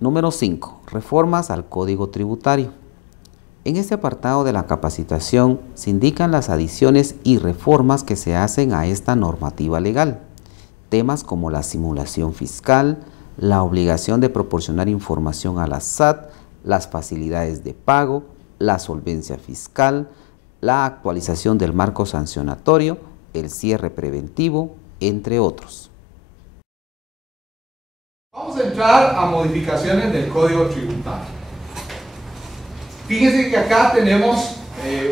Número 5. Reformas al Código Tributario. En este apartado de la capacitación se indican las adiciones y reformas que se hacen a esta normativa legal. Temas como la simulación fiscal, la obligación de proporcionar información a la SAT, las facilidades de pago, la solvencia fiscal, la actualización del marco sancionatorio, el cierre preventivo, entre otros. Vamos a entrar a modificaciones del Código Tributario. Fíjense que acá tenemos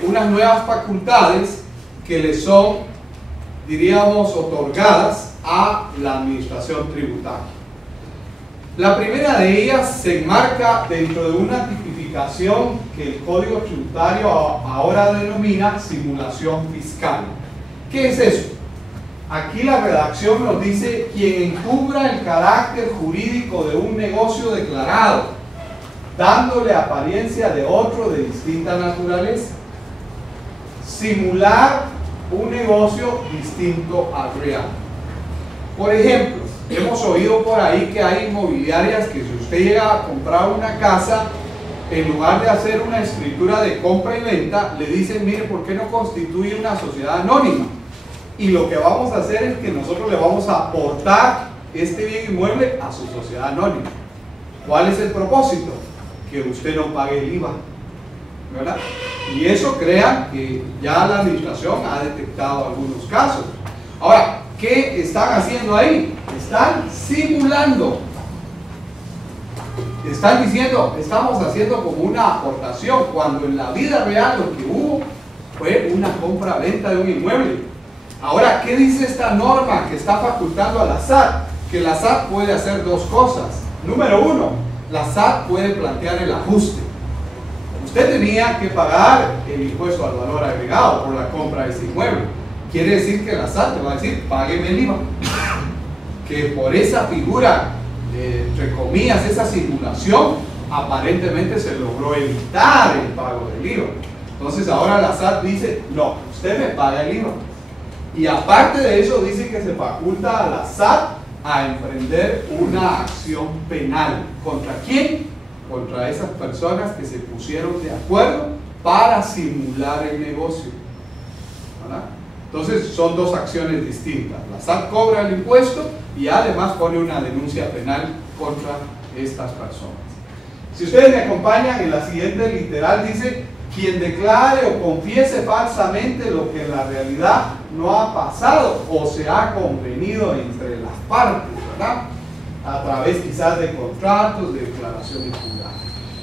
unas nuevas facultades que le son, diríamos, otorgadas a la administración tributaria. La primera de ellas se enmarca dentro de una tipificación que el Código Tributario ahora denomina simulación fiscal. ¿Qué es eso? Aquí la redacción nos dice: quien encubra el carácter jurídico de un negocio declarado, dándole apariencia de otro de distinta naturaleza. Simular un negocio distinto al real. Por ejemplo, hemos oído por ahí que hay inmobiliarias que si usted llega a comprar una casa, en lugar de hacer una escritura de compra y venta, le dicen: mire, ¿por qué no constituye una sociedad anónima? Y lo que vamos a hacer es que nosotros le vamos a aportar este bien inmueble a su sociedad anónima. ¿Cuál es el propósito? Que usted no pague el IVA, ¿verdad? Y eso, crean que ya la administración ha detectado algunos casos. Ahora, ¿qué están haciendo ahí? Están simulando. Están diciendo: estamos haciendo como una aportación, cuando en la vida real lo que hubo fue una compra-venta de un inmueble. Ahora, ¿qué dice esta norma que está facultando a la SAT? Que la SAT puede hacer dos cosas. Número uno, la SAT puede plantear el ajuste. Usted tenía que pagar el impuesto al valor agregado por la compra de ese inmueble. Quiere decir que la SAT le va a decir: págueme el IVA. Que por esa figura, entre comillas, esa simulación, aparentemente se logró evitar el pago del IVA. Entonces ahora la SAT dice: no, usted me paga el IVA. Y aparte de eso, dice que se faculta a la SAT a emprender una acción penal. ¿Contra quién? Contra esas personas que se pusieron de acuerdo para simular el negocio, ¿verdad? Entonces son dos acciones distintas. La SAT cobra el impuesto y además pone una denuncia penal contra estas personas. Si ustedes me acompañan, en la siguiente literal dice: quien declare o confiese falsamente lo que en la realidad no ha pasado o se ha convenido entre las partes, ¿verdad? A través quizás de contratos, de declaraciones juradas.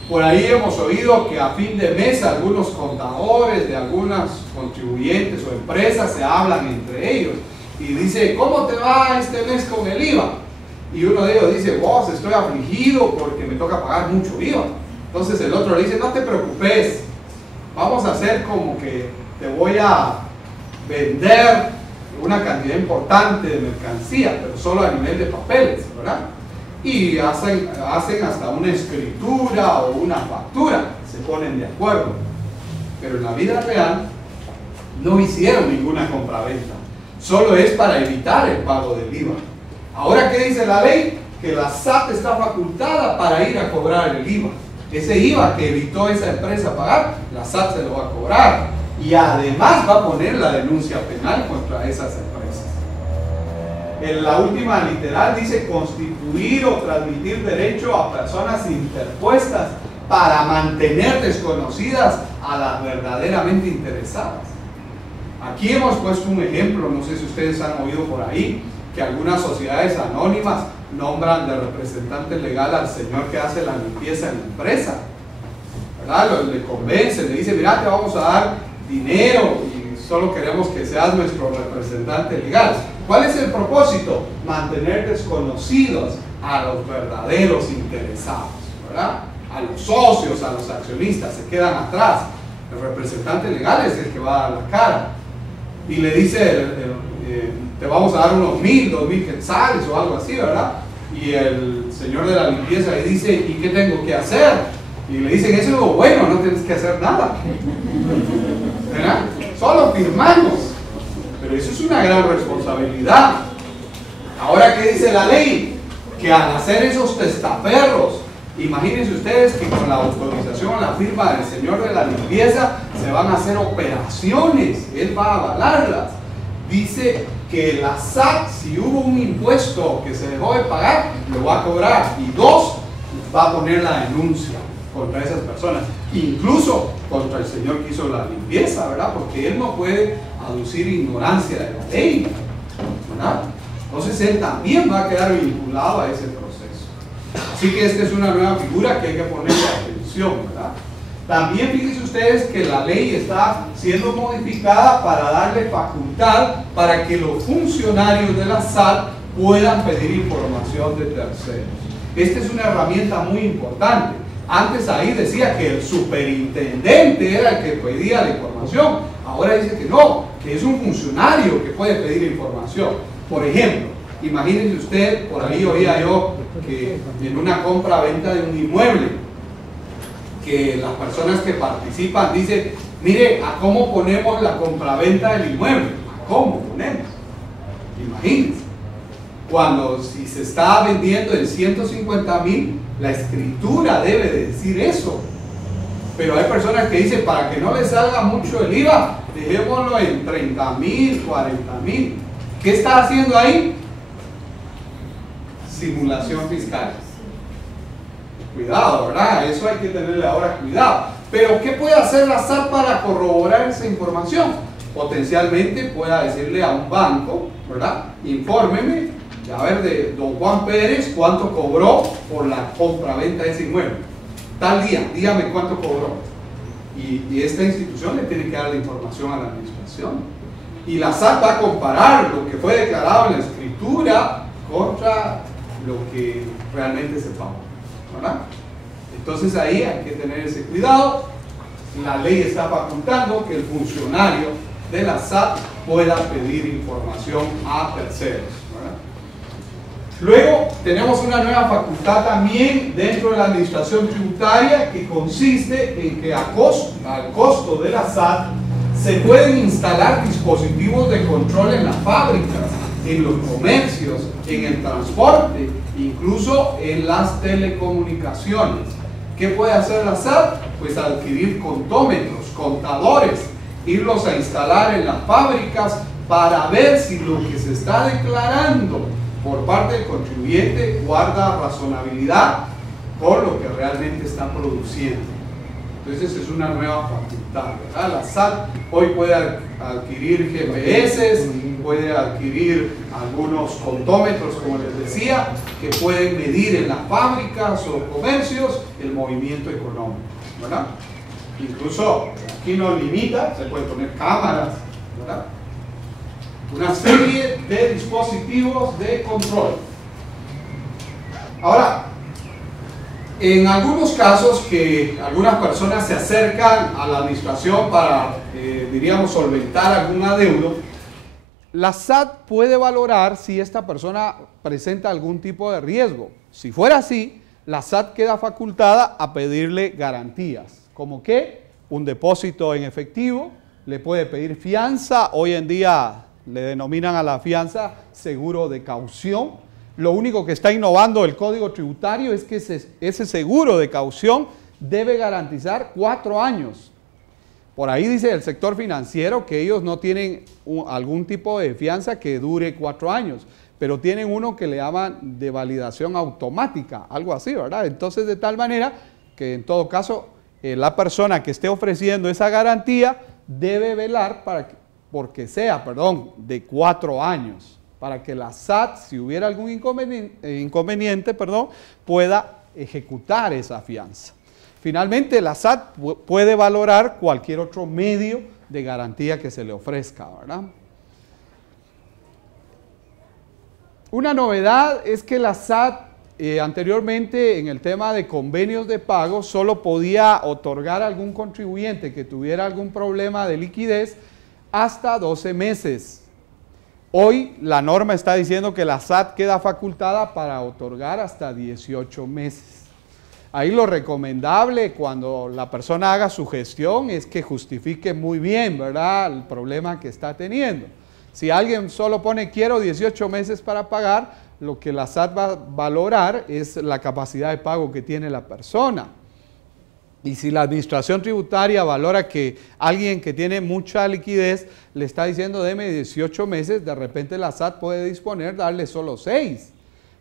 Por ahí hemos oído que a fin de mes algunos contadores de algunos contribuyentes o empresas se hablan entre ellos y dice: ¿cómo te va este mes con el IVA? Y uno de ellos dice: vos, estoy afligido porque me toca pagar mucho IVA. Entonces el otro le dice: no te preocupes, vamos a hacer como que te voy a vender una cantidad importante de mercancía, pero solo a nivel de papeles, ¿verdad? Y hacen hasta una escritura o una factura, se ponen de acuerdo. Pero en la vida real no hicieron ninguna compraventa, solo es para evitar el pago del IVA. Ahora, ¿qué dice la ley? Que la SAT está facultada para ir a cobrar el IVA. Ese IVA que evitó esa empresa pagar, la SAT se lo va a cobrar y además va a poner la denuncia penal contra esas empresas. En la última literal dice: constituir o transmitir derecho a personas interpuestas para mantener desconocidas a las verdaderamente interesadas. Aquí hemos puesto un ejemplo, no sé si ustedes han oído por ahí, que algunas sociedades anónimas nombran de representante legal al señor que hace la limpieza en la empresa, ¿verdad? Le convence, le dice: mira, te vamos a dar dinero y solo queremos que seas nuestro representante legal. ¿Cuál es el propósito? Mantener desconocidos a los verdaderos interesados, ¿verdad? A los socios, a los accionistas, se quedan atrás. El representante legal es el que va a dar la cara y le dice: te vamos a dar unos 1,000, 2,000 quetzales o algo así, ¿verdad? Y el señor de la limpieza le dice: ¿y qué tengo que hacer? Y le dicen: eso es lo bueno, no tienes que hacer nada, ¿verdad? Solo firmamos. Pero eso es una gran responsabilidad. Ahora, ¿qué dice la ley? Que al hacer esos testaferros Imagínense ustedes que con la autorización, la firma del señor de la limpieza, se van a hacer operaciones, él va a avalarlas. Dice que la SAT, si hubo un impuesto que se dejó de pagar, lo va a cobrar. Y dos, va a poner la denuncia contra esas personas, incluso contra el señor que hizo la limpieza, ¿verdad? Porque él no puede aducir ignorancia de la ley, ¿verdad? Entonces él también va a quedar vinculado a ese proceso. Así que esta es una nueva figura que hay que ponerle atención, ¿verdad? También fíjense ustedes que la ley está siendo modificada para darle facultad para que los funcionarios de la SAT puedan pedir información de terceros. Esta es una herramienta muy importante. Antes ahí decía que el superintendente era el que pedía la información. Ahora dice que no, que es un funcionario que puede pedir información. Por ejemplo, imagínense usted, por ahí oía yo que en una compra-venta de un inmueble, que las personas que participan dicen, mire, ¿a cómo ponemos la compraventa del inmueble? ¿A cómo ponemos? Imagínense, cuando si se está vendiendo en 150,000, la escritura debe de decir eso. Pero hay personas que dicen, para que no le salga mucho el IVA, dejémoslo en 30,000, 40,000. ¿Qué está haciendo ahí? Simulación fiscal. Cuidado, ¿verdad? Eso hay que tenerle ahora cuidado. Pero ¿qué puede hacer la SAT para corroborar esa información? Potencialmente pueda decirle a un banco, ¿verdad? Infórmeme, a ver, de don Juan Pérez, cuánto cobró por la compra-venta de ese inmueble. Tal día, dígame cuánto cobró. Y esta institución le tiene que dar la información a la administración. Y la SAT va a comparar lo que fue declarado en la escritura contra lo que realmente se pagó, ¿verdad? Entonces ahí hay que tener ese cuidado. La ley está facultando que el funcionario de la SAT pueda pedir información a terceros, ¿verdad? Luego tenemos una nueva facultad también dentro de la administración tributaria, que consiste en que al costo de la SAT se pueden instalar dispositivos de control en las fábricas, en los comercios, en el transporte, incluso en las telecomunicaciones. ¿Qué puede hacer la SAT? Pues adquirir contómetros, contadores, irlos a instalar en las fábricas para ver si lo que se está declarando por parte del contribuyente guarda razonabilidad con lo que realmente está produciendo. Entonces es una nueva facultad, ¿verdad? La SAT hoy puede adquirir GPS, puede adquirir algunos contómetros, como les decía, que pueden medir en las fábricas o comercios el movimiento económico, ¿verdad? Incluso aquí no limita, se pueden poner cámaras, ¿verdad? Una serie de dispositivos de control. Ahora, en algunos casos que algunas personas se acercan a la administración para, diríamos, solventar algún adeudo, la SAT puede valorar si esta persona presenta algún tipo de riesgo. Si fuera así, la SAT queda facultada a pedirle garantías, como que un depósito en efectivo, le puede pedir fianza. Hoy en día le denominan a la fianza seguro de caución. Lo único que está innovando el Código Tributario es que ese seguro de caución debe garantizar 4 años. Por ahí dice el sector financiero que ellos no tienen algún tipo de fianza que dure 4 años, pero tienen uno que le llaman de validación automática, algo así, ¿verdad? Entonces, de tal manera que en todo caso la persona que esté ofreciendo esa garantía debe velar porque sea, de 4 años, para que la SAT, si hubiera algún inconveniente, pueda ejecutar esa fianza. Finalmente, la SAT puede valorar cualquier otro medio de garantía que se le ofrezca, ¿verdad? Una novedad es que la SAT anteriormente en el tema de convenios de pago solo podía otorgar a algún contribuyente que tuviera algún problema de liquidez hasta 12 meses. Hoy la norma está diciendo que la SAT queda facultada para otorgar hasta 18 meses. Ahí lo recomendable cuando la persona haga su gestión es que justifique muy bien, ¿verdad?, el problema que está teniendo. Si alguien solo pone quiero 18 meses para pagar, lo que la SAT va a valorar es la capacidad de pago que tiene la persona. Y si la administración tributaria valora que alguien que tiene mucha liquidez le está diciendo deme 18 meses, de repente la SAT puede disponer darle solo 6.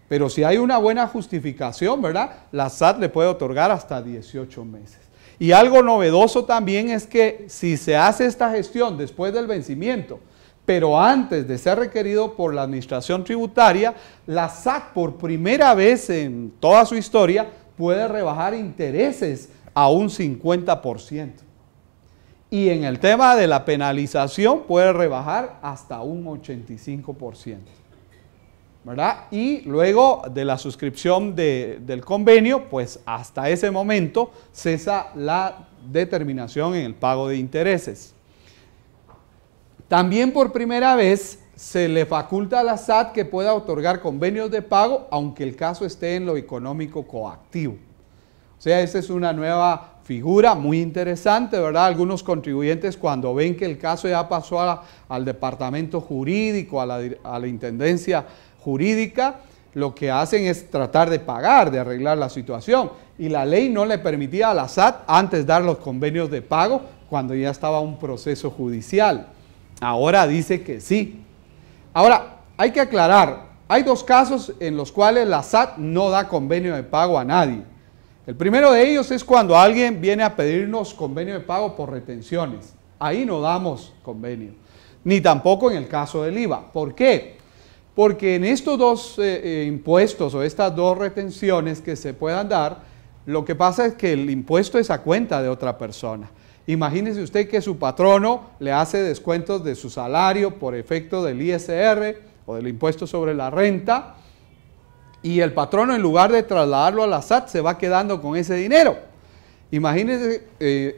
Pero si hay una buena justificación, ¿verdad? La SAT le puede otorgar hasta 18 meses. Y algo novedoso también es que si se hace esta gestión después del vencimiento, pero antes de ser requerido por la administración tributaria, la SAT por primera vez en toda su historia puede rebajar intereses a un 50%. Y en el tema de la penalización puede rebajar hasta un 85%. ¿Verdad? Y luego de la suscripción del convenio, pues hasta ese momento cesa la determinación en el pago de intereses. También por primera vez se le faculta a la SAT que pueda otorgar convenios de pago, aunque el caso esté en lo económico coactivo. O sea, esa es una nueva figura muy interesante, ¿verdad? Algunos contribuyentes cuando ven que el caso ya pasó al departamento jurídico, a la intendencia jurídica, lo que hacen es tratar de pagar, de arreglar la situación. Y la ley no le permitía a la SAT antes dar los convenios de pago cuando ya estaba un proceso judicial. Ahora dice que sí. Ahora, hay que aclarar, hay dos casos en los cuales la SAT no da convenio de pago a nadie. El primero de ellos es cuando alguien viene a pedirnos convenio de pago por retenciones. Ahí no damos convenio. Ni tampoco en el caso del IVA. ¿Por qué? Porque en estos dos impuestos o estas dos retenciones que se puedan dar, lo que pasa es que el impuesto es a cuenta de otra persona. Imagínese usted que su patrono le hace descuentos de su salario por efecto del ISR o del impuesto sobre la renta y el patrono en lugar de trasladarlo a la SAT se va quedando con ese dinero. Imagínese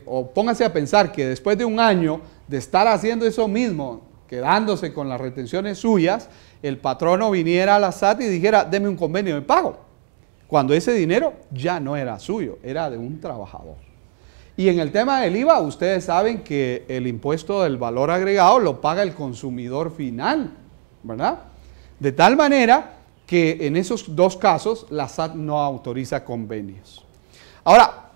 o póngase a pensar que después de un año de estar haciendo eso mismo, quedándose con las retenciones suyas, el patrono viniera a la SAT y dijera, deme un convenio de pago, cuando ese dinero ya no era suyo, era de un trabajador. Y en el tema del IVA, ustedes saben que el impuesto del valor agregado lo paga el consumidor final, ¿verdad? De tal manera que en esos dos casos la SAT no autoriza convenios. Ahora,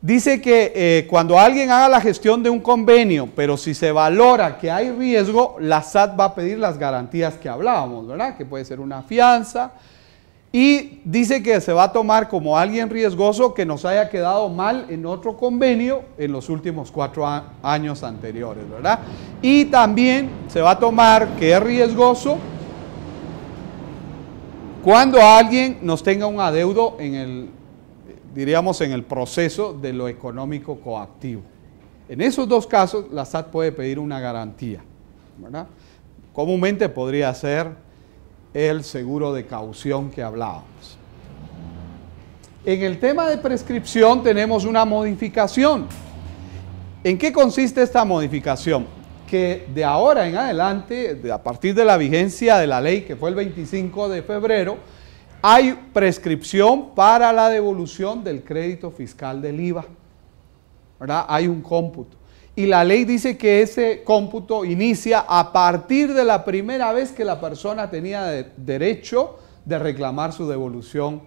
dice que cuando alguien haga la gestión de un convenio, pero si se valora que hay riesgo, la SAT va a pedir las garantías que hablábamos, ¿verdad? Que puede ser una fianza. Y dice que se va a tomar como alguien riesgoso que nos haya quedado mal en otro convenio en los últimos 4 años anteriores, ¿verdad? Y también se va a tomar que es riesgoso cuando alguien nos tenga un adeudo diríamos en el proceso de lo económico coactivo. En esos dos casos la SAT puede pedir una garantía, ¿verdad? Comúnmente podría ser el seguro de caución que hablábamos. En el tema de prescripción tenemos una modificación. ¿En qué consiste esta modificación? Que de ahora en adelante, a partir de la vigencia de la ley que fue el 25 de febrero, hay prescripción para la devolución del crédito fiscal del IVA, ¿verdad? Hay un cómputo. Y la ley dice que ese cómputo inicia a partir de la primera vez que la persona tenía derecho de reclamar su devolución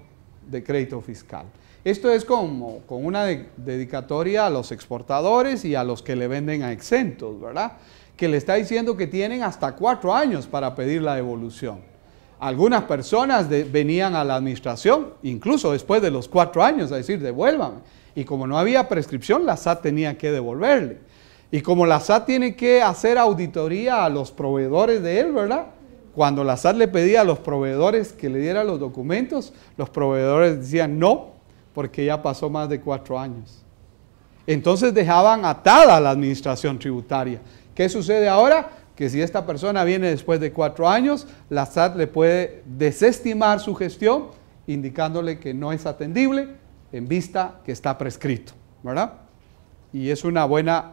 de crédito fiscal. Esto es como con una dedicatoria a los exportadores y a los que le venden a exentos, ¿verdad? Que le está diciendo que tienen hasta 4 años para pedir la devolución. Algunas personas venían a la administración, incluso después de los 4 años, a decir, devuélvame. Y como no había prescripción, la SAT tenía que devolverle. Y como la SAT tiene que hacer auditoría a los proveedores de él, ¿verdad? Cuando la SAT le pedía a los proveedores que le dieran los documentos, los proveedores decían no, porque ya pasó más de 4 años. Entonces dejaban atada a la administración tributaria. ¿Qué sucede ahora? Que si esta persona viene después de 4 años, la SAT le puede desestimar su gestión, indicándole que no es atendible en vista que está prescrito, ¿verdad? Y es una buena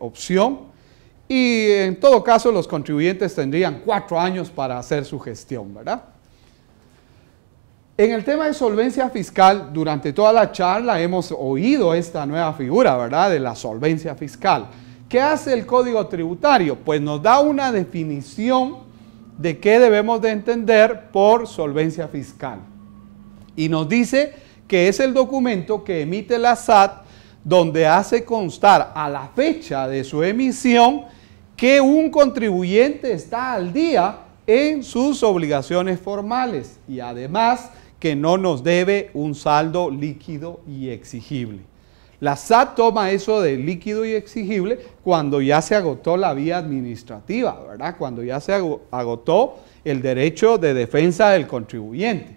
opción. Y en todo caso los contribuyentes tendrían 4 años para hacer su gestión, ¿verdad? En el tema de solvencia fiscal, durante toda la charla hemos oído esta nueva figura, ¿verdad? De la solvencia fiscal. ¿Qué hace el Código Tributario? Pues nos da una definición de qué debemos de entender por solvencia fiscal. Y nos dice que es el documento que emite la SAT donde hace constar a la fecha de su emisión que un contribuyente está al día en sus obligaciones formales y además que no nos debe un saldo líquido y exigible. La SAT toma eso de líquido y exigible cuando ya se agotó la vía administrativa, ¿verdad? Cuando ya se agotó el derecho de defensa del contribuyente.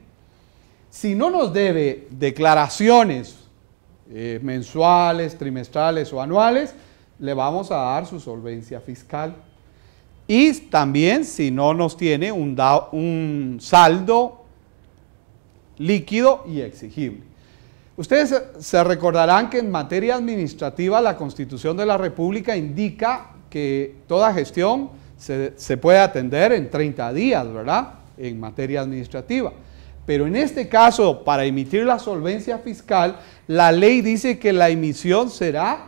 Si no nos debe declaraciones mensuales, trimestrales o anuales, le vamos a dar su solvencia fiscal. Y también si no nos tiene un saldo líquido y exigible. Ustedes se recordarán que en materia administrativa la Constitución de la República indica que toda gestión se puede atender en 30 días, ¿verdad? En materia administrativa. Pero en este caso, para emitir la solvencia fiscal, la ley dice que la emisión será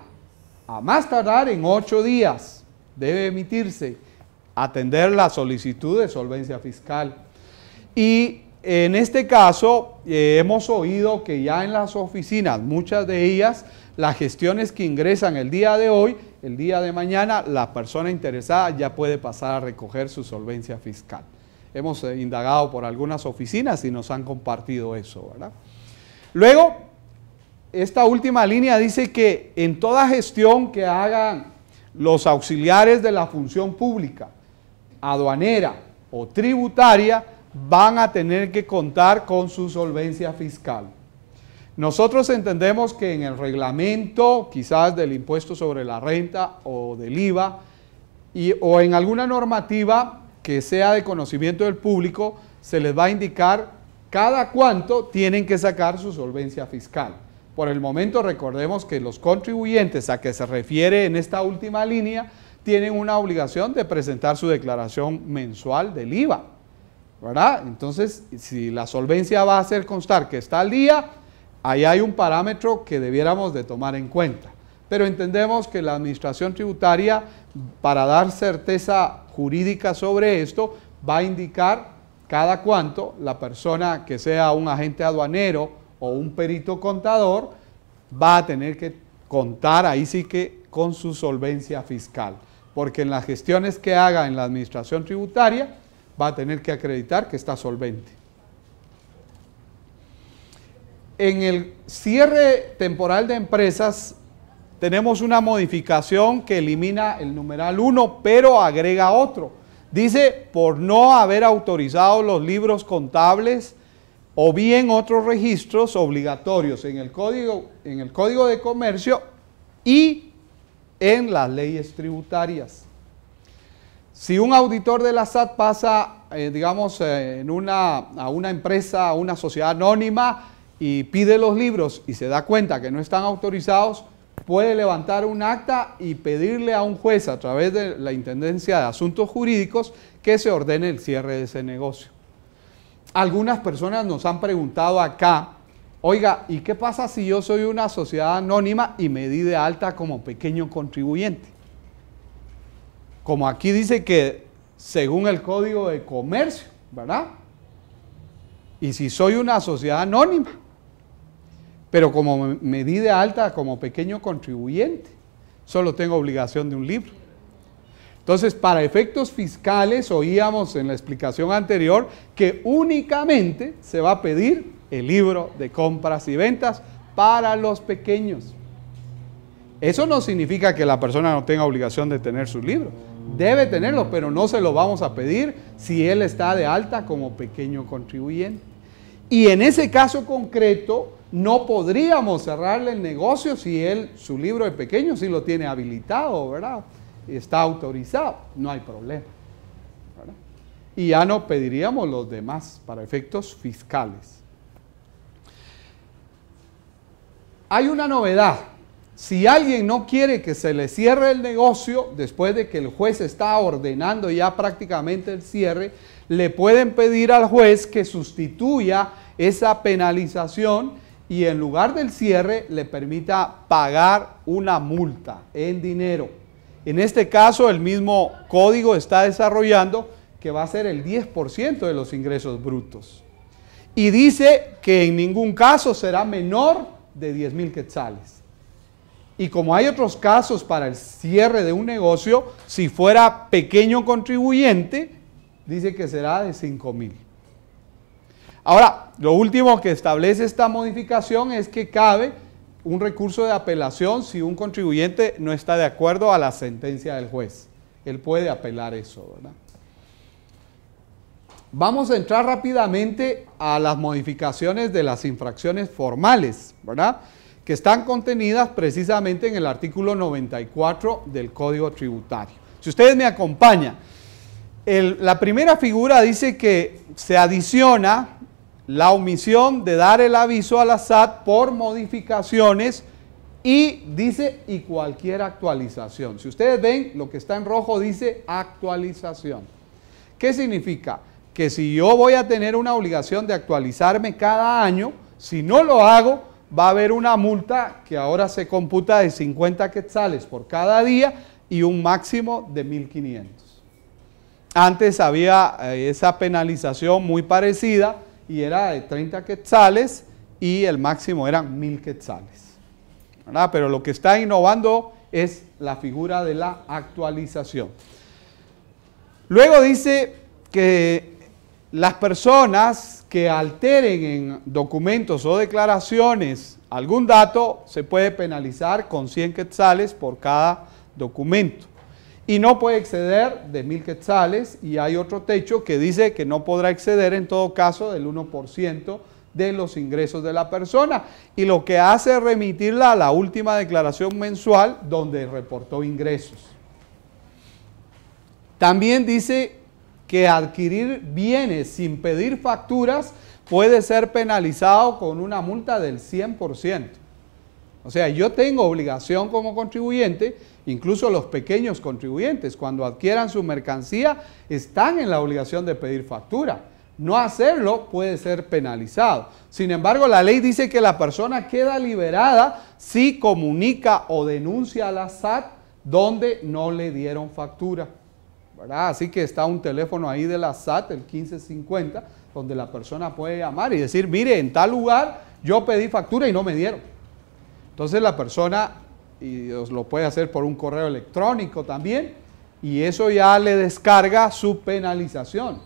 a más tardar en 8 días. Debe emitirse, atender la solicitud de solvencia fiscal. Y en este caso, hemos oído que ya en las oficinas, muchas de ellas, las gestiones que ingresan el día de hoy, el día de mañana, la persona interesada ya puede pasar a recoger su solvencia fiscal. Hemos indagado por algunas oficinas y nos han compartido eso, ¿verdad? Luego, esta última línea dice que en toda gestión que hagan los auxiliares de la función pública, aduanera o tributaria, van a tener que contar con su solvencia fiscal. Nosotros entendemos que en el reglamento, quizás del impuesto sobre la renta o del IVA, o en alguna normativa que sea de conocimiento del público, se les va a indicar cada cuánto tienen que sacar su solvencia fiscal. Por el momento recordemos que los contribuyentes a que se refiere en esta última línea tienen una obligación de presentar su declaración mensual del IVA, ¿verdad? Entonces, si la solvencia va a hacer constar que está al día, ahí hay un parámetro que debiéramos de tomar en cuenta. Pero entendemos que la administración tributaria, para dar certeza jurídica sobre esto, va a indicar cada cuánto la persona que sea un agente aduanero o un perito contador va a tener que contar ahí sí que con su solvencia fiscal. Porque en las gestiones que haga en la administración tributaria va a tener que acreditar que está solvente. En el cierre temporal de empresas tenemos una modificación que elimina el numeral 1, pero agrega otro. Dice, por no haber autorizado los libros contables o bien otros registros obligatorios en el Código de Comercio y en las leyes tributarias. Si un auditor de la SAT pasa, digamos, a una empresa, a una sociedad anónima y pide los libros y se da cuenta que no están autorizados, puede levantar un acta y pedirle a un juez a través de la Intendencia de Asuntos Jurídicos que se ordene el cierre de ese negocio. Algunas personas nos han preguntado acá, oiga, ¿y qué pasa si yo soy una sociedad anónima y me di de alta como pequeño contribuyente? Como aquí dice que según el Código de Comercio, ¿verdad? Y si soy una sociedad anónima, pero como me di de alta como pequeño contribuyente, solo tengo obligación de un libro. Entonces, para efectos fiscales, oíamos en la explicación anterior que únicamente se va a pedir el libro de compras y ventas para los pequeños. Eso no significa que la persona no tenga obligación de tener su libro. Debe tenerlo, pero no se lo vamos a pedir si él está de alta como pequeño contribuyente. Y en ese caso concreto, no podríamos cerrarle el negocio si él, su libro de pequeño, sí lo tiene habilitado, ¿verdad? Está autorizado, no hay problema, ¿verdad? Y ya no pediríamos los demás para efectos fiscales. Hay una novedad. Si alguien no quiere que se le cierre el negocio, después de que el juez está ordenando ya prácticamente el cierre, le pueden pedir al juez que sustituya esa penalización y en lugar del cierre le permita pagar una multa en dinero. En este caso, el mismo código está desarrollando que va a ser el 10% de los ingresos brutos. Y dice que en ningún caso será menor de 10,000 quetzales. Y como hay otros casos para el cierre de un negocio, si fuera pequeño contribuyente, dice que será de 5,000. Ahora, lo último que establece esta modificación es que cabe un recurso de apelación si un contribuyente no está de acuerdo a la sentencia del juez. Él puede apelar eso, ¿verdad? Vamos a entrar rápidamente a las modificaciones de las infracciones formales, ¿verdad?, que están contenidas precisamente en el artículo 94 del Código Tributario. Si ustedes me acompañan, la primera figura dice que se adiciona la omisión de dar el aviso a la SAT por modificaciones y dice y cualquier actualización. Si ustedes ven, lo que está en rojo dice actualización. ¿Qué significa? Que si yo voy a tener una obligación de actualizarme cada año, si no lo hago, va a haber una multa que ahora se computa de 50 quetzales por cada día y un máximo de 1,500. Antes había esa penalización muy parecida y era de 30 quetzales y el máximo eran 1,000 quetzales, ¿verdad? Pero lo que está innovando es la figura de la actualización. Luego dice que las personas que alteren en documentos o declaraciones algún dato se puede penalizar con 100 quetzales por cada documento y no puede exceder de 1,000 quetzales, y hay otro techo que dice que no podrá exceder en todo caso del 1% de los ingresos de la persona, y lo que hace es remitirla a la última declaración mensual donde reportó ingresos. También dice que adquirir bienes sin pedir facturas puede ser penalizado con una multa del 100%. O sea, yo tengo obligación como contribuyente, incluso los pequeños contribuyentes, cuando adquieran su mercancía, están en la obligación de pedir factura. No hacerlo puede ser penalizado. Sin embargo, la ley dice que la persona queda liberada si comunica o denuncia a la SAT donde no le dieron factura, ¿verdad? Así que está un teléfono ahí de la SAT, el 1550, donde la persona puede llamar y decir, mire, en tal lugar yo pedí factura y no me dieron. Entonces la persona, y lo puede hacer por un correo electrónico también, y eso ya le descarga su penalización.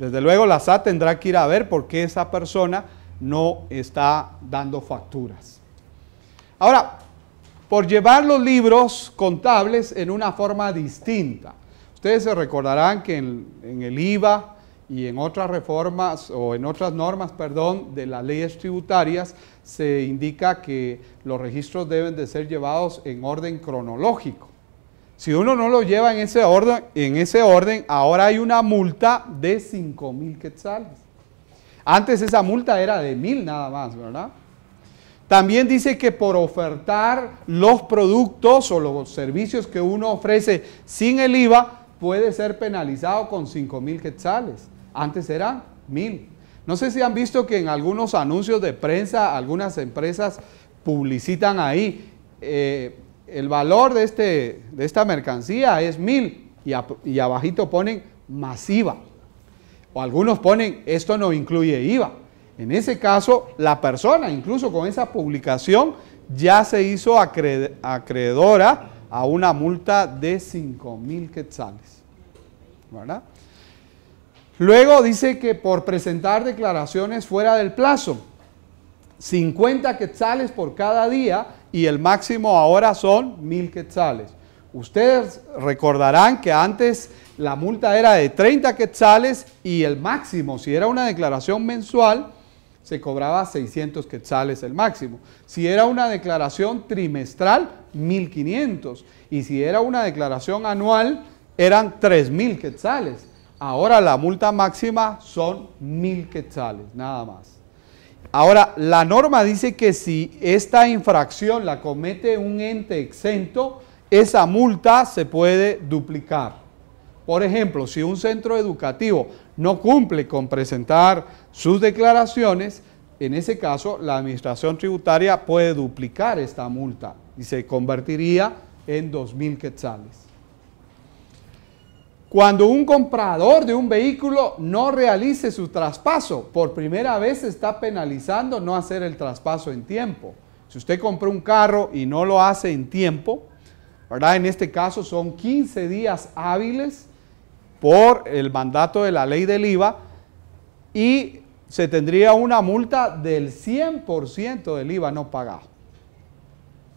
Desde luego la SAT tendrá que ir a ver por qué esa persona no está dando facturas. Ahora, por llevar los libros contables en una forma distinta. Ustedes se recordarán que en el IVA y en otras reformas o en otras normas, perdón, de las leyes tributarias se indica que los registros deben de ser llevados en orden cronológico. Si uno no lo lleva en ese orden, ahora hay una multa de 5,000 quetzales. Antes esa multa era de 1,000 nada más, ¿verdad? También dice que por ofertar los productos o los servicios que uno ofrece sin el IVA, puede ser penalizado con 5,000 quetzales. Antes eran 1,000. No sé si han visto que en algunos anuncios de prensa, algunas empresas publicitan ahí, el valor de esta mercancía es 1,000 y abajito ponen masiva. O algunos ponen, esto no incluye IVA. En ese caso, la persona, incluso con esa publicación, ya se hizo acreedora a una multa de 5,000 quetzales, ¿verdad? Luego dice que por presentar declaraciones fuera del plazo, 50 quetzales por cada día y el máximo ahora son 1,000 quetzales. Ustedes recordarán que antes la multa era de 30 quetzales y el máximo, si era una declaración mensual, se cobraba 600 quetzales el máximo. Si era una declaración trimestral, 1,500. Y si era una declaración anual, eran 3,000 quetzales. Ahora la multa máxima son 1,000 quetzales, nada más. Ahora, la norma dice que si esta infracción la comete un ente exento, esa multa se puede duplicar. Por ejemplo, si un centro educativo no cumple con presentar sus declaraciones, en ese caso la administración tributaria puede duplicar esta multa y se convertiría en 2,000 quetzales. Cuando un comprador de un vehículo no realice su traspaso, por primera vez se está penalizando no hacer el traspaso en tiempo. Si usted compró un carro y no lo hace en tiempo, ¿verdad? En este caso son 15 días hábiles por el mandato de la ley del IVA y se tendría una multa del 100% del IVA no pagado.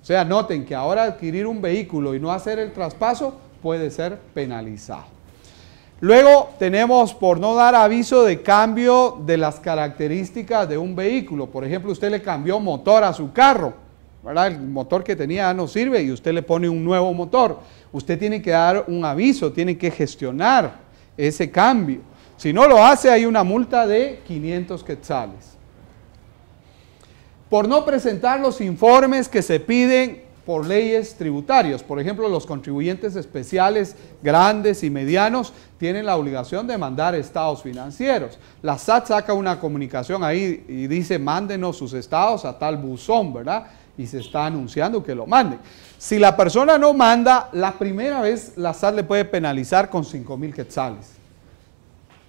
O sea, noten que ahora adquirir un vehículo y no hacer el traspaso puede ser penalizado. Luego tenemos por no dar aviso de cambio de las características de un vehículo. Por ejemplo, usted le cambió motor a su carro, ¿verdad? El motor que tenía ya no sirve y usted le pone un nuevo motor. Usted tiene que dar un aviso, tiene que gestionar ese cambio. Si no lo hace, hay una multa de 500 quetzales. Por no presentar los informes que se piden por leyes tributarias. Por ejemplo, los contribuyentes especiales grandes y medianos tienen la obligación de mandar estados financieros. La SAT saca una comunicación ahí y dice, mándenos sus estados a tal buzón, ¿verdad? Y se está anunciando que lo manden. Si la persona no manda, la primera vez la SAT le puede penalizar con 5,000 quetzales.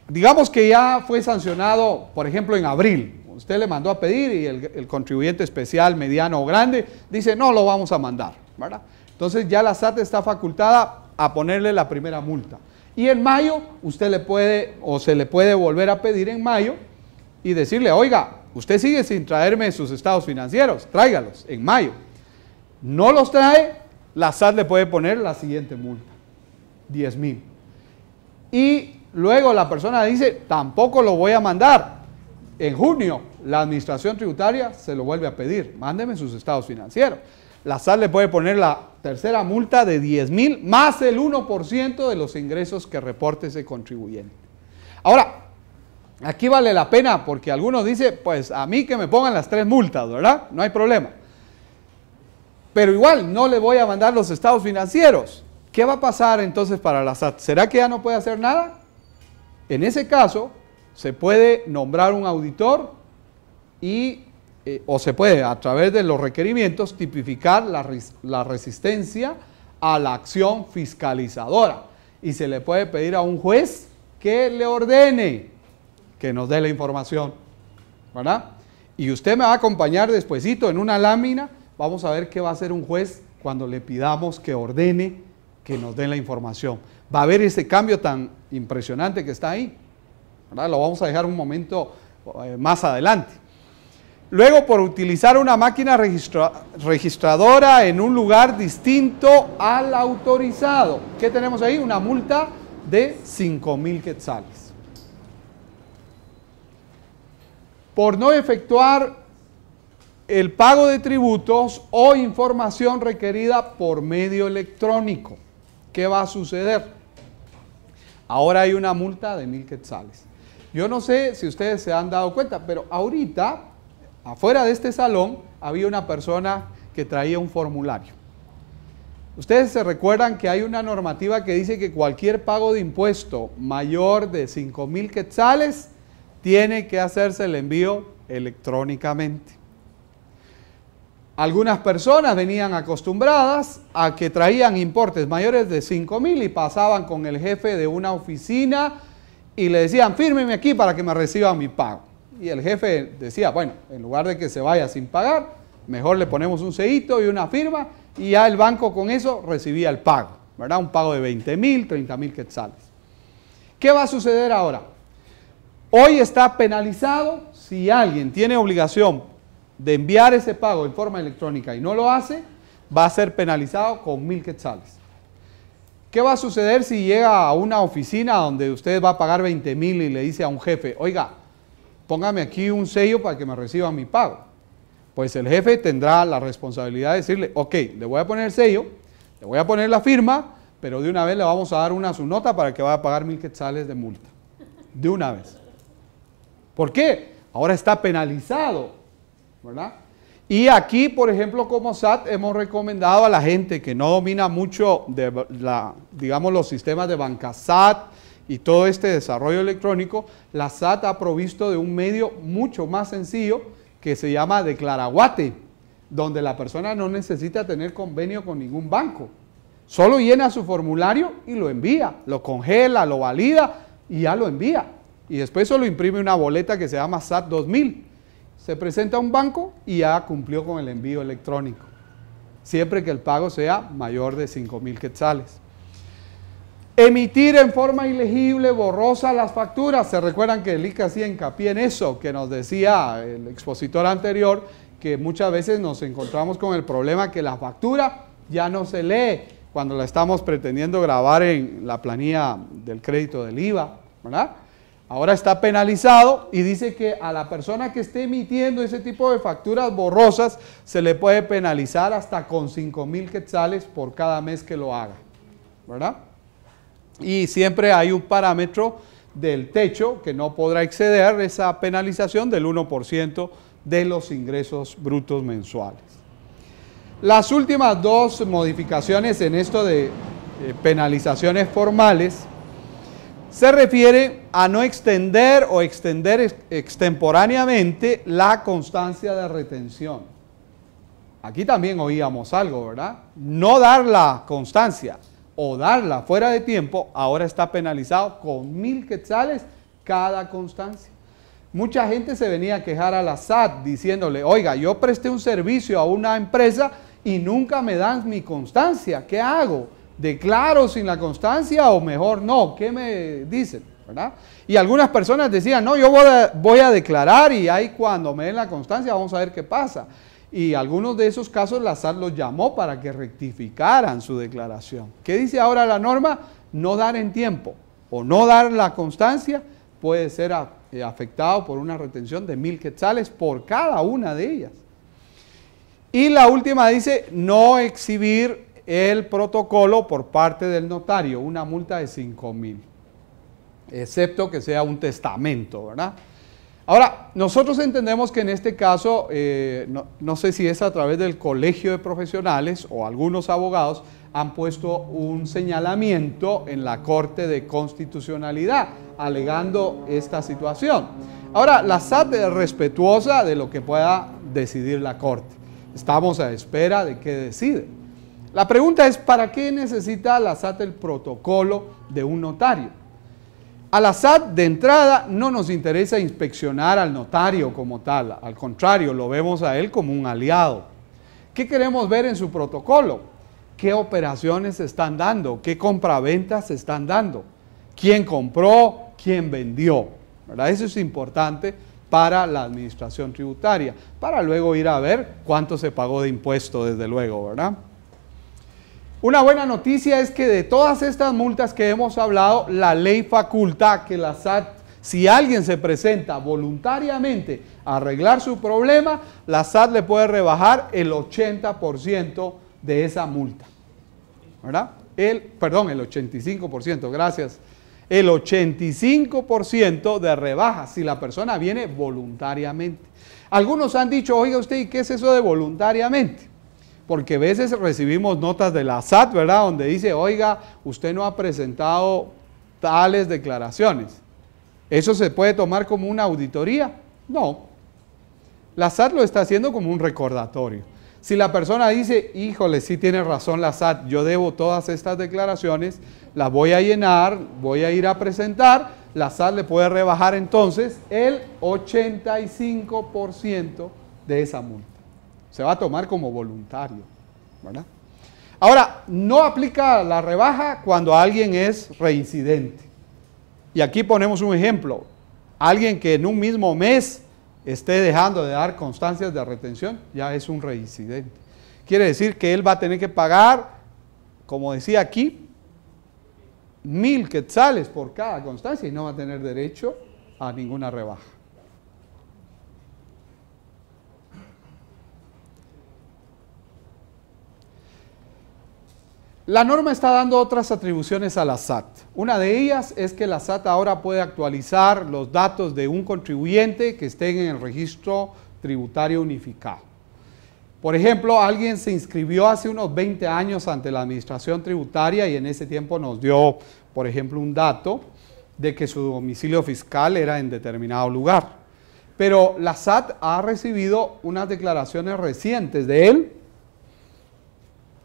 Digamos que ya fue sancionado, por ejemplo, en abril. Usted le mandó a pedir y el contribuyente especial, mediano o grande, dice, no lo vamos a mandar, ¿verdad? Entonces ya la SAT está facultada a ponerle la primera multa. Y en mayo, usted le puede, o se le puede volver a pedir en mayo y decirle, oiga, usted sigue sin traerme sus estados financieros, tráigalos en mayo. No los trae, la SAT le puede poner la siguiente multa, 10,000. Y luego la persona dice, tampoco lo voy a mandar. En junio, la administración tributaria se lo vuelve a pedir, mándeme sus estados financieros. La SAT le puede poner la tercera multa de 10,000 más el 1% de los ingresos que reporte ese contribuyente. Ahora, aquí vale la pena porque algunos dicen, pues a mí que me pongan las 3 multas, ¿verdad? No hay problema. Pero igual, no le voy a mandar los estados financieros. ¿Qué va a pasar entonces para la SAT? ¿Será que ya no puede hacer nada? En ese caso, se puede nombrar un auditor y, o se puede, a través de los requerimientos, tipificar la resistencia a la acción fiscalizadora. Y se le puede pedir a un juez que le ordene que nos dé la información, ¿verdad? Y usted me va a acompañar despuesito en una lámina. Vamos a ver qué va a hacer un juez cuando le pidamos que ordene que nos den la información. Va a ver ese cambio tan impresionante que está ahí, ¿verdad? Lo vamos a dejar un momento más adelante. Luego, por utilizar una máquina registradora en un lugar distinto al autorizado. ¿Qué tenemos ahí? Una multa de 5,000 quetzales. Por no efectuar el pago de tributos o información requerida por medio electrónico. ¿Qué va a suceder? Ahora hay una multa de 1,000 quetzales. Yo no sé si ustedes se han dado cuenta, pero ahorita, afuera de este salón, había una persona que traía un formulario. Ustedes se recuerdan que hay una normativa que dice que cualquier pago de impuesto mayor de 5,000 quetzales tiene que hacerse el envío electrónicamente. Algunas personas venían acostumbradas a que traían importes mayores de 5,000 y pasaban con el jefe de una oficina y le decían, fírmeme aquí para que me reciba mi pago. Y el jefe decía, bueno, en lugar de que se vaya sin pagar, mejor le ponemos un sellito y una firma y ya el banco con eso recibía el pago, ¿verdad? Un pago de 20,000, 30,000 quetzales. ¿Qué va a suceder ahora? Hoy está penalizado si alguien tiene obligación de enviar ese pago en forma electrónica y no lo hace, va a ser penalizado con 1,000 quetzales. ¿Qué va a suceder si llega a una oficina donde usted va a pagar 20,000 y le dice a un jefe, oiga, póngame aquí un sello para que me reciba mi pago? Pues el jefe tendrá la responsabilidad de decirle, ok, le voy a poner el sello, le voy a poner la firma, pero de una vez le vamos a dar su nota para que vaya a pagar 1,000 quetzales de multa. De una vez. ¿Por qué? Ahora está penalizado, ¿verdad? Y aquí, por ejemplo, como SAT, hemos recomendado a la gente que no domina mucho digamos, los sistemas de BancaSat y todo este desarrollo electrónico, la SAT ha provisto de un medio mucho más sencillo que se llama Declaraguate, donde la persona no necesita tener convenio con ningún banco. Solo llena su formulario y lo envía, lo congela, lo valida y ya lo envía. Y después solo imprime una boleta que se llama SAT 2000. Se presenta a un banco y ya cumplió con el envío electrónico, siempre que el pago sea mayor de 5,000 quetzales. Emitir en forma ilegible, borrosa las facturas. Se recuerdan que el ICA hacía hincapié en eso, que nos decía el expositor anterior, que muchas veces nos encontramos con el problema que la factura ya no se lee cuando la estamos pretendiendo grabar en la planilla del crédito del IVA, ¿verdad? Ahora está penalizado y dice que a la persona que esté emitiendo ese tipo de facturas borrosas se le puede penalizar hasta con 5,000 quetzales por cada mes que lo haga, ¿verdad? Y siempre hay un parámetro del techo que no podrá exceder esa penalización del 1% de los ingresos brutos mensuales. Las últimas dos modificaciones en esto de penalizaciones formales se refiere a no extender o extender extemporáneamente la constancia de retención. Aquí también oíamos algo, ¿verdad? No dar la constancia o darla fuera de tiempo, ahora está penalizado con 1,000 quetzales cada constancia. Mucha gente se venía a quejar a la SAT diciéndole, oiga, yo presté un servicio a una empresa y nunca me dan mi constancia, ¿qué hago? ¿Declaro sin la constancia o mejor no? ¿Qué me dicen? ¿Verdad? Y algunas personas decían, no, yo voy a declarar y ahí cuando me den la constancia vamos a ver qué pasa. Y algunos de esos casos la SAT los llamó para que rectificaran su declaración. ¿Qué dice ahora la norma? No dar en tiempo o no dar la constancia puede ser afectado por una retención de 1,000 quetzales por cada una de ellas. Y la última dice no exhibir el protocolo por parte del notario, una multa de 5,000, excepto que sea un testamento, ¿verdad? Ahora, nosotros entendemos que en este caso, no sé si es a través del colegio de profesionales o algunos abogados han puesto un señalamiento en la Corte de Constitucionalidad, alegando esta situación. Ahora, la SAT es respetuosa de lo que pueda decidir la Corte. Estamos a espera de qué decide. La pregunta es, ¿para qué necesita la SAT el protocolo de un notario? A la SAT de entrada no nos interesa inspeccionar al notario como tal, al contrario, lo vemos a él como un aliado. ¿Qué queremos ver en su protocolo? ¿Qué operaciones se están dando? ¿Qué compraventas se están dando? ¿Quién compró? ¿Quién vendió? ¿Verdad? Eso es importante para la administración tributaria, para luego ir a ver cuánto se pagó de impuesto, desde luego, ¿verdad? Una buena noticia es que de todas estas multas que hemos hablado, la ley faculta que la SAT, si alguien se presenta voluntariamente a arreglar su problema, la SAT le puede rebajar el 80% de esa multa, ¿verdad? Perdón, el 85%, gracias. El 85% de rebaja si la persona viene voluntariamente. Algunos han dicho, oiga usted, ¿y qué es eso de voluntariamente? Porque a veces recibimos notas de la SAT, ¿verdad? Donde dice, oiga, usted no ha presentado tales declaraciones. ¿Eso se puede tomar como una auditoría? No. La SAT lo está haciendo como un recordatorio. Si la persona dice, híjole, sí tiene razón la SAT, yo debo todas estas declaraciones, las voy a llenar, voy a ir a presentar, la SAT le puede rebajar entonces el 85% de esa multa. Se va a tomar como voluntario, ¿verdad? Ahora, no aplica la rebaja cuando alguien es reincidente. Y aquí ponemos un ejemplo. Alguien que en un mismo mes esté dejando de dar constancias de retención, ya es un reincidente. Quiere decir que él va a tener que pagar, como decía aquí, 1,000 quetzales por cada constancia y no va a tener derecho a ninguna rebaja. La norma está dando otras atribuciones a la SAT. Una de ellas es que la SAT ahora puede actualizar los datos de un contribuyente que estén en el registro tributario unificado. Por ejemplo, alguien se inscribió hace unos 20 años ante la administración tributaria y en ese tiempo nos dio, por ejemplo, un dato de que su domicilio fiscal era en determinado lugar. Pero la SAT ha recibido unas declaraciones recientes de él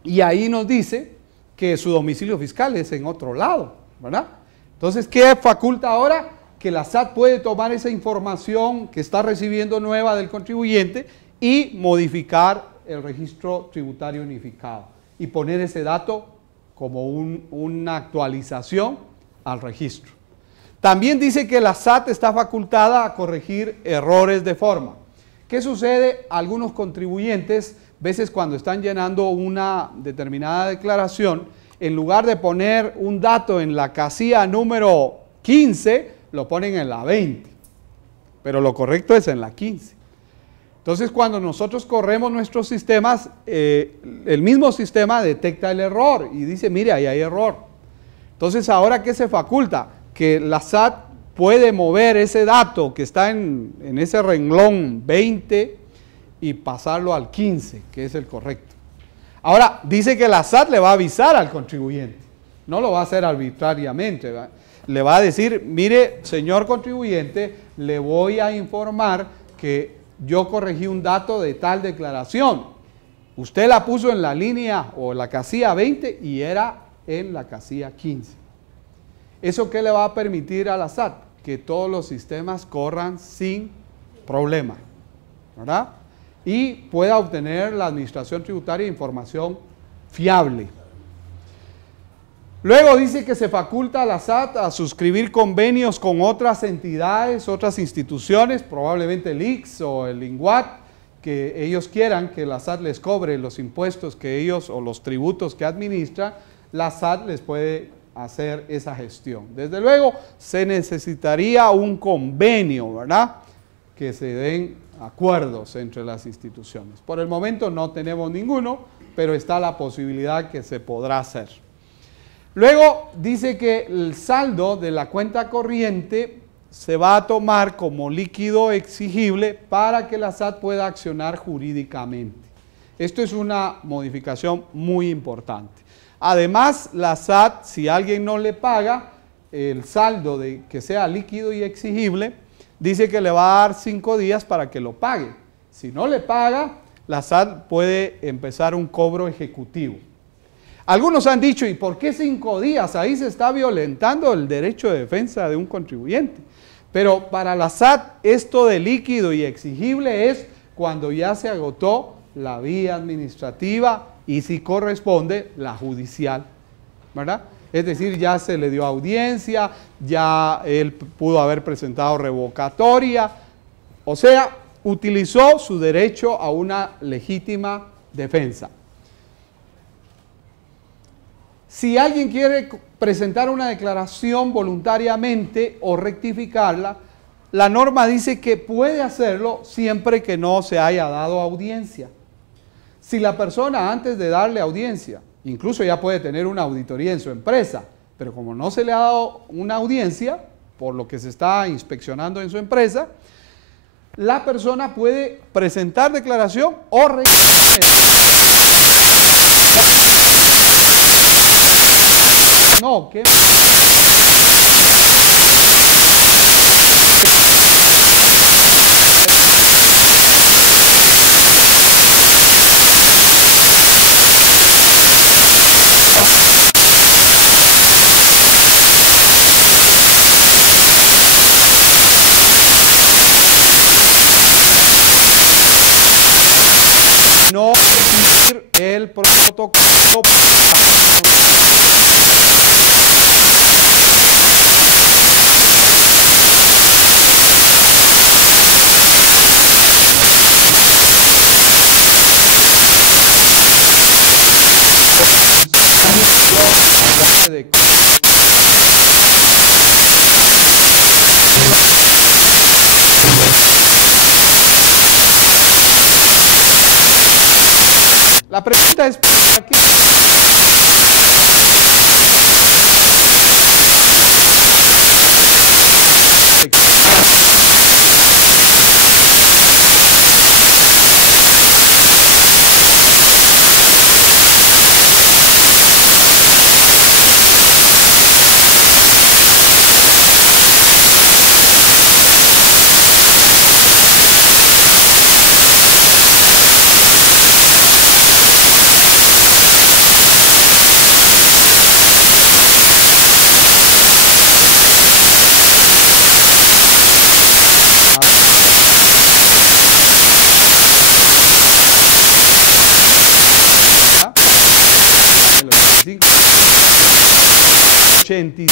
y ahí nos dice que su domicilio fiscal es en otro lado, ¿verdad? Entonces, ¿qué faculta ahora? Que la SAT puede tomar esa información que está recibiendo nueva del contribuyente y modificar el registro tributario unificado y poner ese dato como una actualización al registro. También dice que la SAT está facultada a corregir errores de forma. ¿Qué sucede? Algunos contribuyentes, veces cuando están llenando una determinada declaración, en lugar de poner un dato en la casilla número 15, lo ponen en la 20, pero lo correcto es en la 15. Entonces, cuando nosotros corremos nuestros sistemas, el mismo sistema detecta el error y dice, mire, ahí hay error. Entonces, ¿ahora qué se faculta? Que la SAT puede mover ese dato que está en ese renglón 20 y pasarlo al 15, que es el correcto. Ahora, dice que la SAT le va a avisar al contribuyente, no lo va a hacer arbitrariamente, ¿verdad? Le va a decir, mire, señor contribuyente, le voy a informar que yo corregí un dato de tal declaración. Usted la puso en la línea o la casilla 20 y era en la casilla 15. ¿Eso qué le va a permitir a la SAT? Que todos los sistemas corran sin problema, ¿verdad? Y pueda obtener la administración tributaria información fiable. Luego dice que se faculta a la SAT a suscribir convenios con otras entidades, otras instituciones, probablemente el ICS o el INGUAT, que ellos quieran que la SAT les cobre los impuestos que ellos o los tributos que administran, la SAT les puede hacer esa gestión. Desde luego se necesitaría un convenio, ¿verdad? Que se den acuerdos entre las instituciones. Por el momento no tenemos ninguno, pero está la posibilidad que se podrá hacer. Luego dice que el saldo de la cuenta corriente se va a tomar como líquido exigible para que la SAT pueda accionar jurídicamente. Esto es una modificación muy importante. Además, la SAT, si alguien no le paga el saldo de que sea líquido y exigible, dice que le va a dar 5 días para que lo pague. Si no le paga, la SAT puede empezar un cobro ejecutivo. Algunos han dicho, ¿y por qué 5 días? Ahí se está violentando el derecho de defensa de un contribuyente. Pero para la SAT, esto de líquido y exigible es cuando ya se agotó la vía administrativa y si corresponde la judicial, ¿verdad? Es decir, ya se le dio audiencia, ya él pudo haber presentado revocatoria, o sea, utilizó su derecho a una legítima defensa. Si alguien quiere presentar una declaración voluntariamente o rectificarla, la norma dice que puede hacerlo siempre que no se haya dado audiencia. Si la persona antes de darle audiencia, incluso ya puede tener una auditoría en su empresa, pero como no se le ha dado una audiencia, por lo que se está inspeccionando en su empresa, la persona puede presentar declaración o no, ¿qué? No seguir el protocolo. La pregunta es, ¿para qué? 86.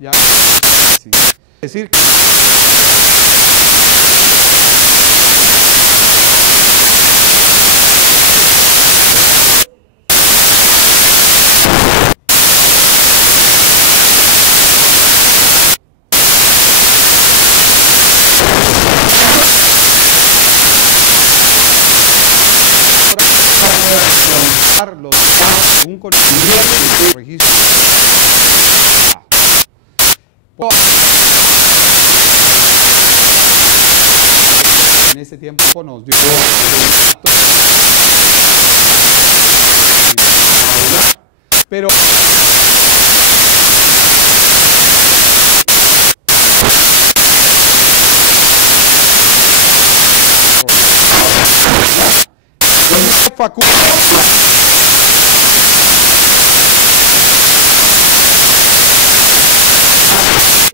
Ya, sí. Es decir, un conocimiento de registro. En ese tiempo nos dio pero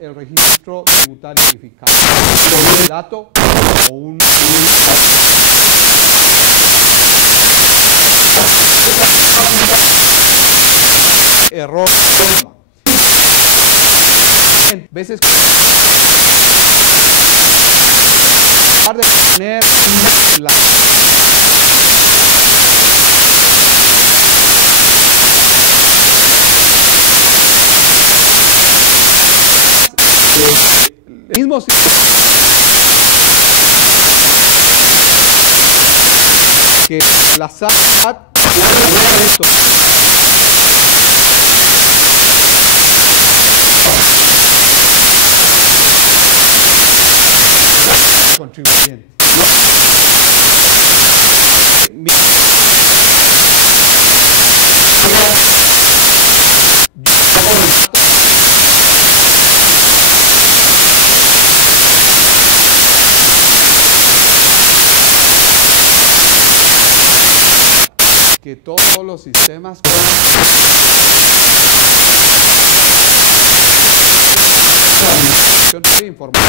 el registro tributario verificado con un dato o un error. Veces de poner la mismo que la SAT contribuyente. Que todos los sistemas de información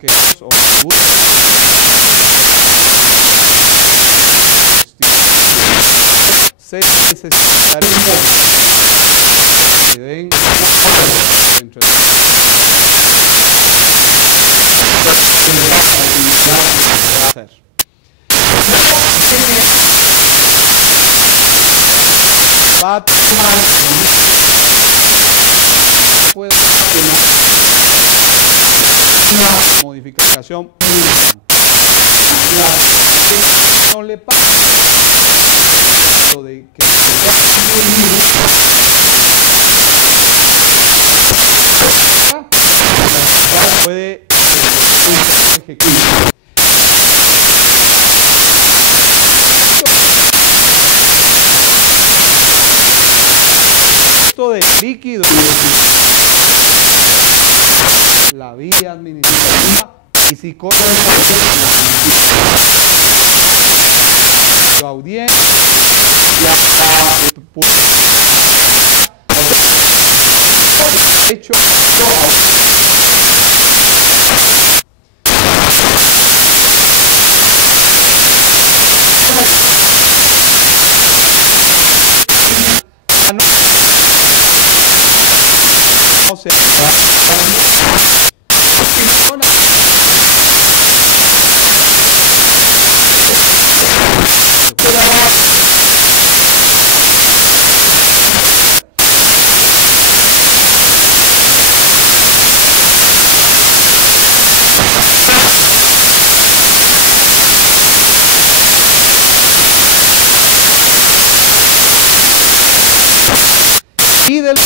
que se necesitaría que den entre puede una modificación no le pasa de que puede ejecutar. Esto de líquido, la vía administrativa y si corre la audiencia hecho no se del...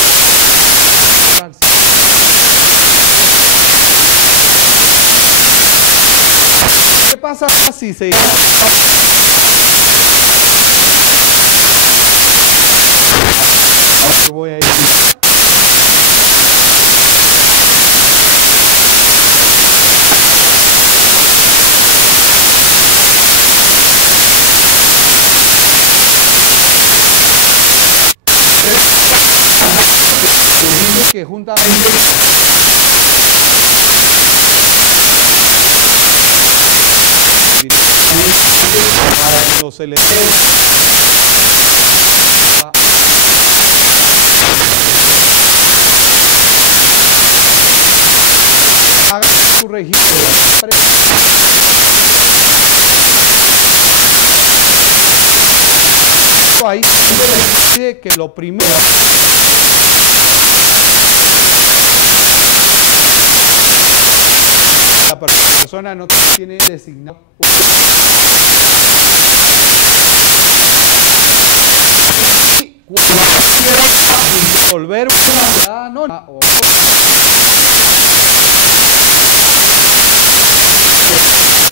¿Qué pasa si se... Voy a ir... que juntamente para que los elementos hagan su registro ahí se decide que lo primero la persona no tiene designado y cuando quiera resolver una norma o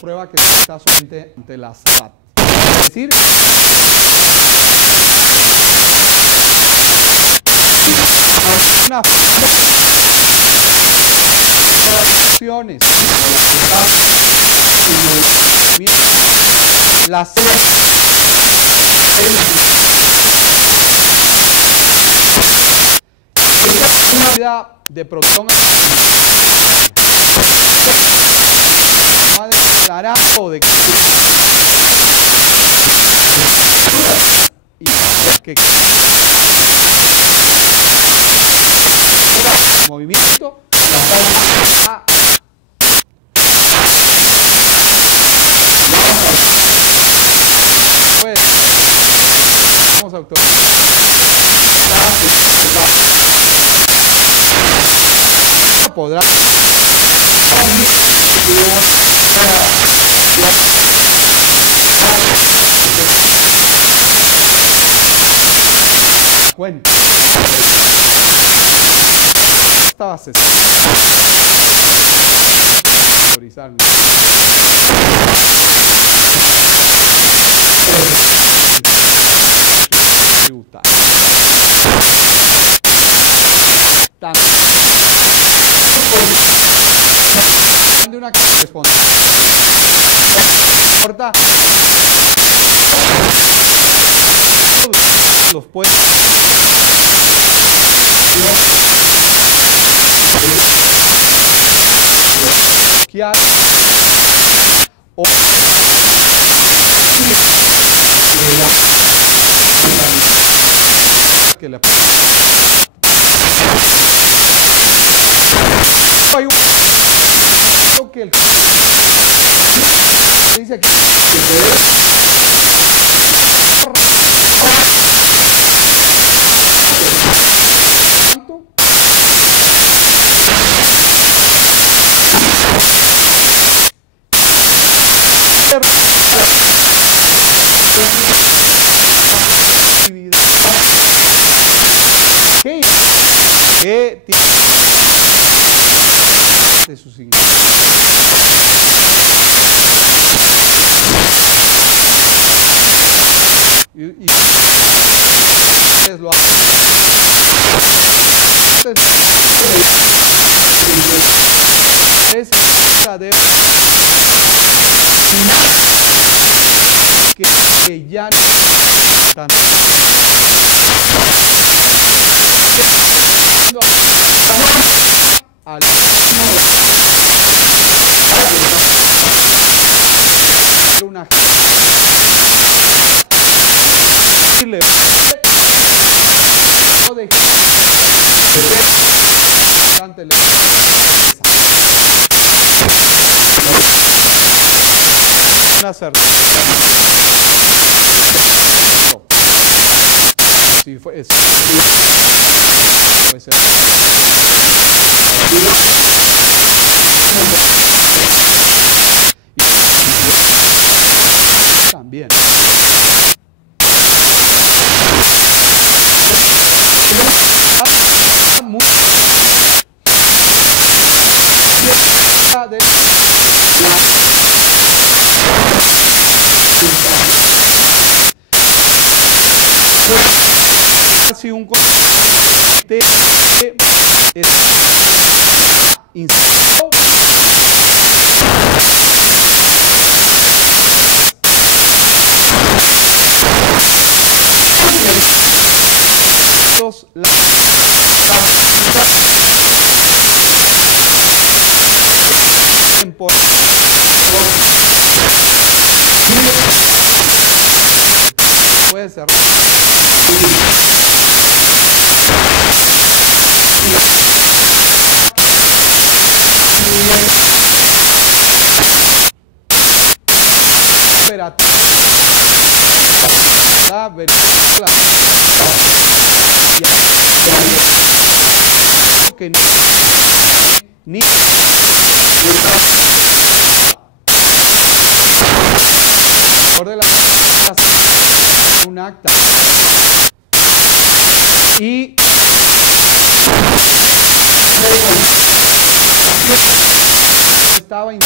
prueba que está solamente ante la SAT. Es decir, una opciones las una de protón o de que movimiento vamos a autorizar podrá cuenta esta base autorizar tributar de una correspondencia corta los puede o que le hay un que el dice aquí que tiene de sus ingresos. Y ustedes lo hacen. Es de que ya no están al una una certeza si fue eso puede ser también Si un componente instalado puede ser que ni de la un acta y estaba no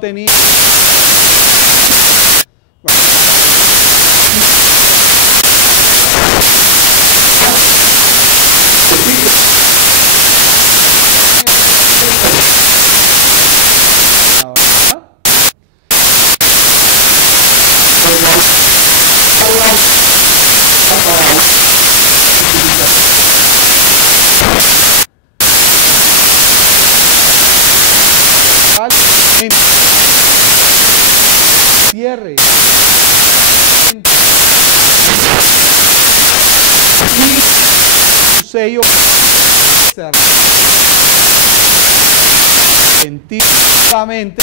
tenía cierre y un sello científicamente